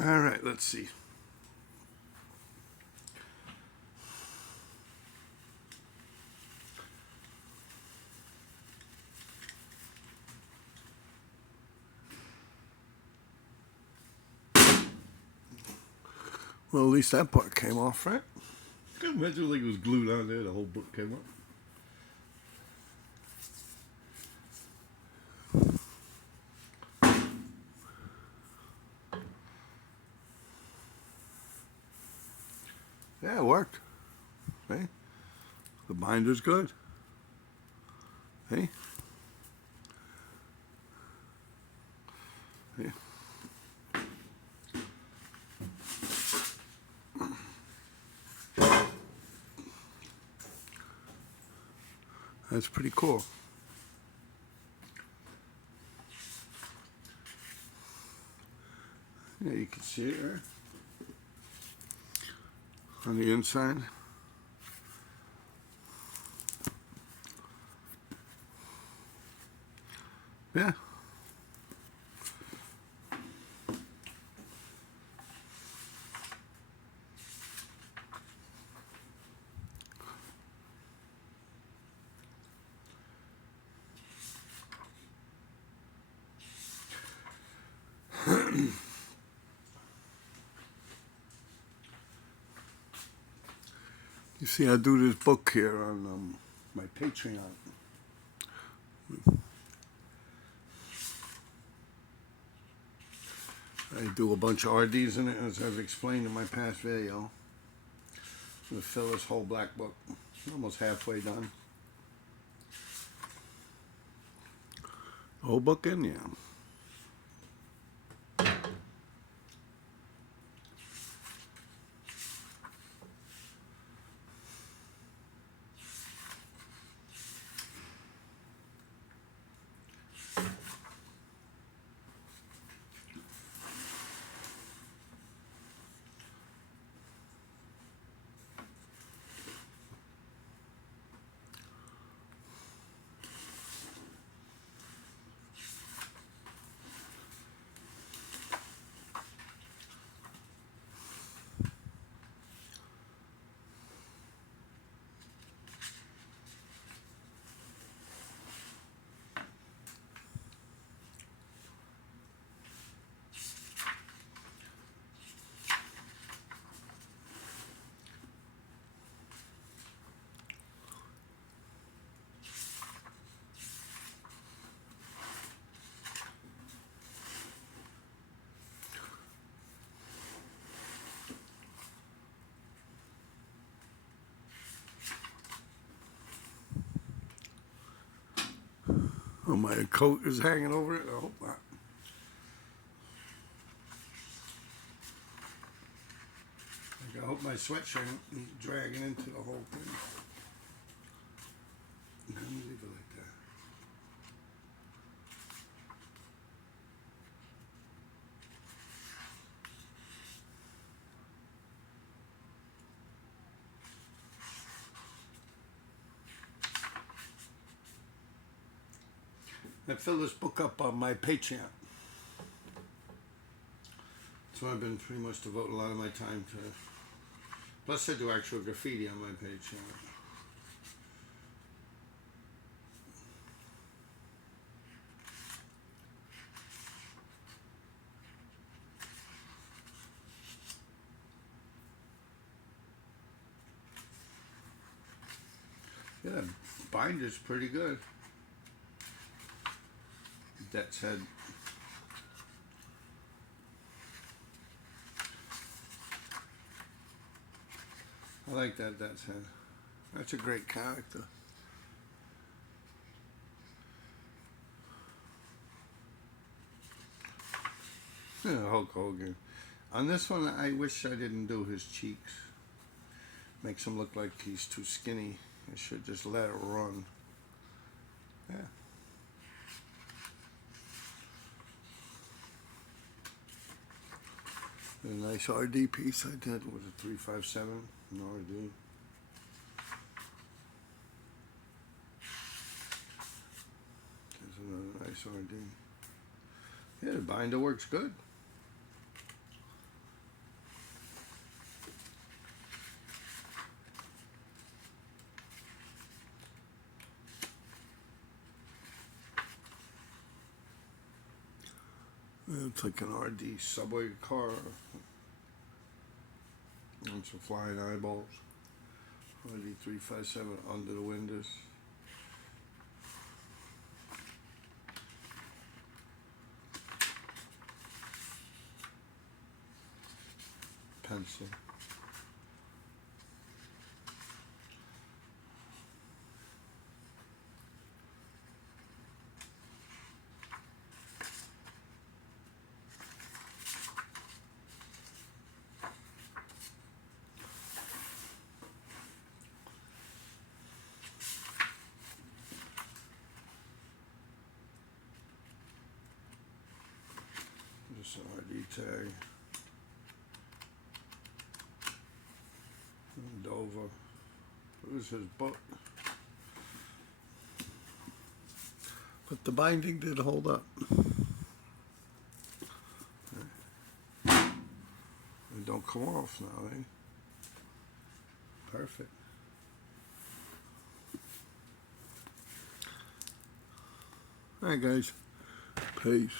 All right, let's see. Well, at least that part came off, right? I can imagine like it was glued on there. The whole book came up. Yeah, it worked. Hey, the binder's good. Hey, hey. That's pretty cool. Yeah, you can see it there on the inside. Yeah. You see, I do this book here on my Patreon. I do a bunch of RDs in it, as I've explained in my past video. I'm going to fill this whole black book. Almost halfway done. The whole book in, yeah. Oh, my coat is hanging over it. I hope not. I hope my sweatshirt isn't dragging into the whole thing. Let me leave it like that. I fill this book up on my Patreon. So I've been pretty much devoting a lot of my time to. Plus, I do actual graffiti on my Patreon. Yeah, binder's pretty good. That's head. I like that. That's head. That's a great character. Yeah, Hulk Hogan. On this one, I wish I didn't do his cheeks. Makes him look like he's too skinny. I should just let it run. Yeah. A nice RD piece I did with a 357, an RD. There's another nice RD. Yeah, the binder works good. It's like an RD subway car. And some flying eyeballs. RD 357 under the windows. Pencil. Just an RD tag. And Dover. Who's his book? But the binding did hold up. It don't come off now, eh? Perfect. All right, guys. Peace.